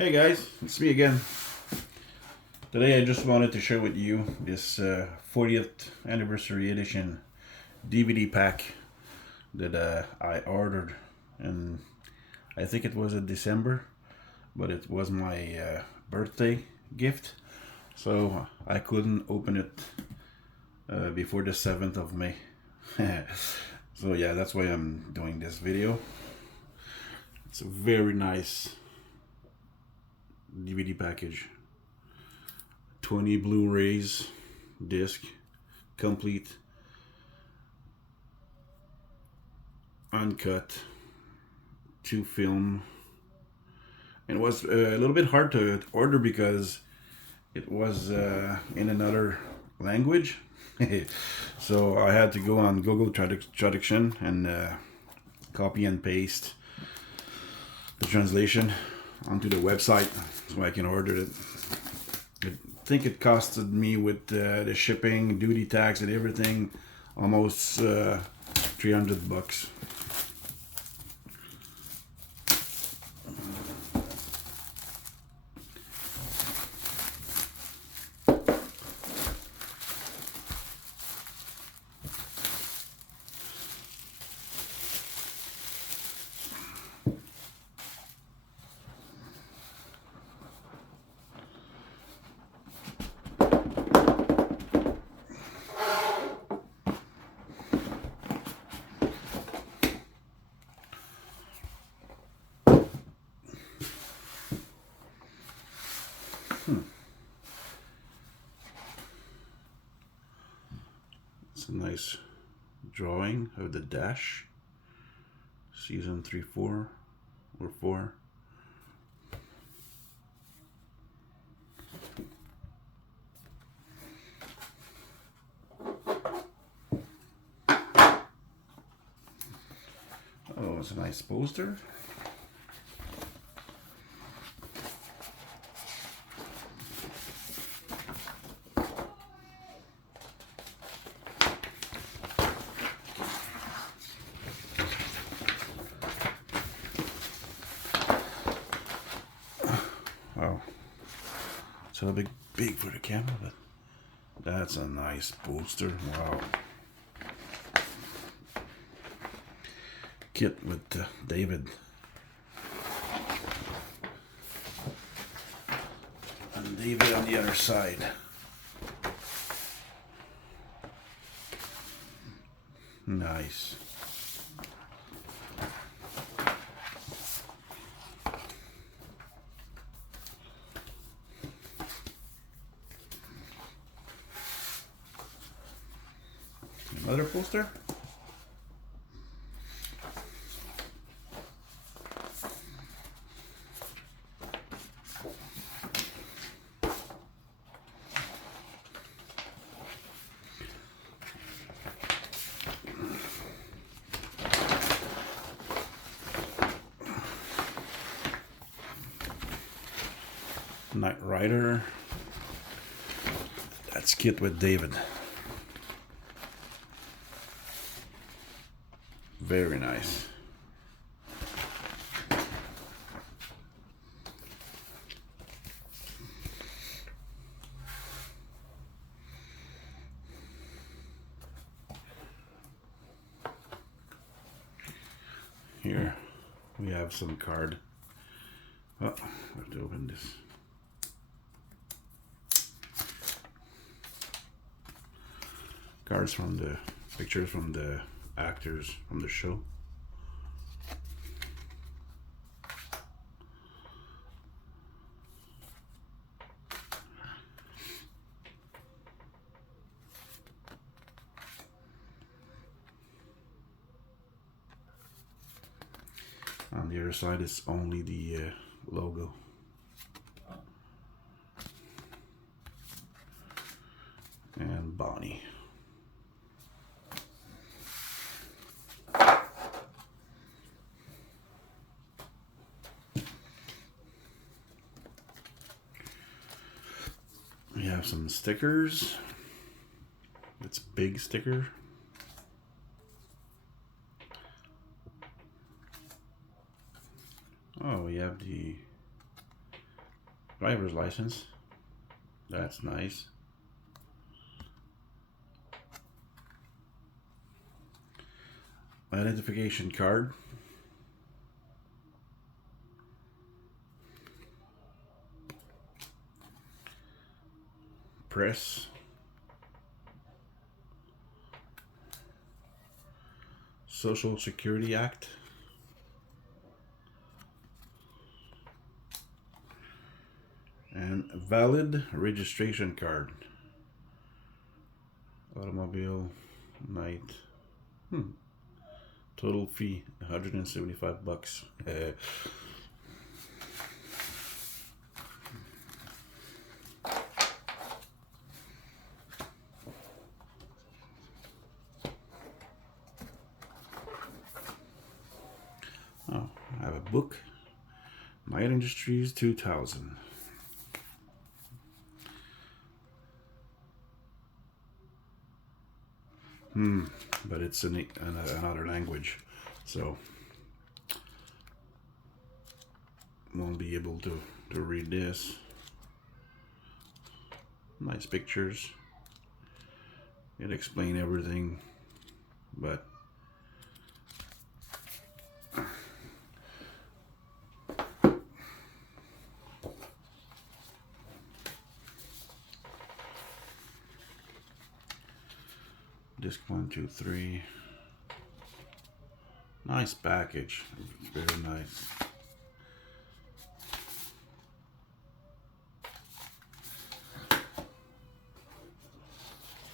Hey guys, it's me again. Today I just wanted to share with you this 40th anniversary edition DVD pack that I ordered, and I think it was in December, but it was my birthday gift, so I couldn't open it before the 7th of May. So yeah, that's why I'm doing this video. It's a very nice DVD package. 20 Blu-rays, disc, complete, uncut, 2 film. And it was a little bit hard to order because it was in another language. So I had to go on Google Traduction and copy and paste the translation onto the website so I can order it. I think it costed me with the shipping, duty tax, and everything almost $300. It's a nice drawing of the Dash, season 3, 4, or 4. Oh, it's a nice poster. Wow, it's a little big for the camera, but that's a nice poster. Wow. Kit with David. And David on the other side. Nice. Another poster. Knight Rider. That's Kit with David. Very nice. Here we have some card. Oh, I have to open this. Cards from the pictures from the actors from the show. On the other side is only the logo. And Bonnie. We have some stickers. It's big sticker. Oh, we have the Driver's license. That's nice. Identification card. Press. Social Security Act. And valid registration card. Automobile night. Total fee $175. Oh, I have a book. Knight Industries 2000. But it's in another language, so won't be able to read this. Nice pictures. It explains everything, but disc 1, 2, 3. Nice package. It's very nice.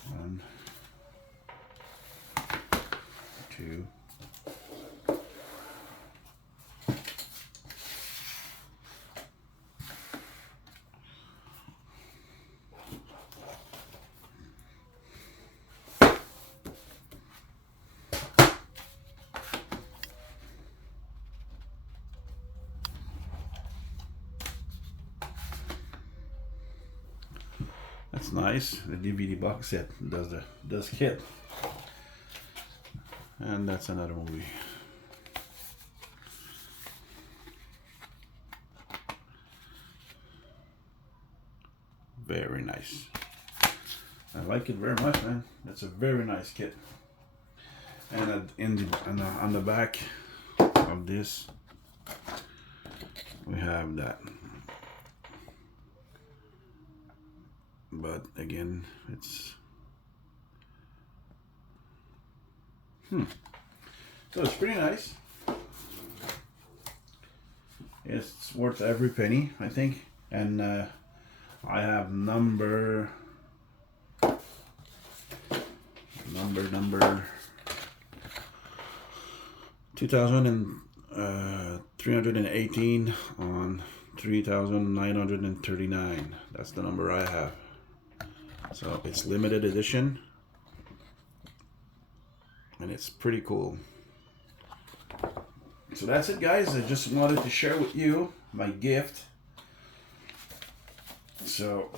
One, two. That's nice. The DVD box set does hit. And that's another movie. Very nice. I like it very much, man. That's a very nice kit. And on the back of this, we have that. But again, it's so it's pretty nice. It's worth every penny, I think. And I have number 2,318 on 3,939. That's the number I have. So it's limited edition, and it's pretty cool. So that's it, guys. I just wanted to share with you my gift. So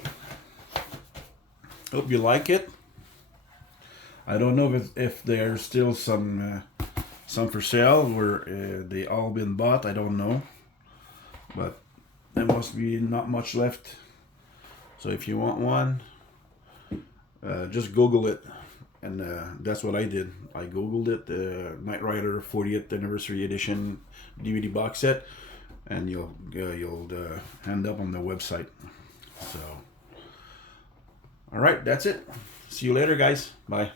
hope you like it. I don't know if there's still some for sale where they all been bought. I don't know, but there must be not much left. So if you want one, just Google it, and that's what I did. I Googled it, Knight Rider 40th Anniversary Edition DVD box set, and you'll end up on the website. So, all right, that's it. See you later, guys. Bye.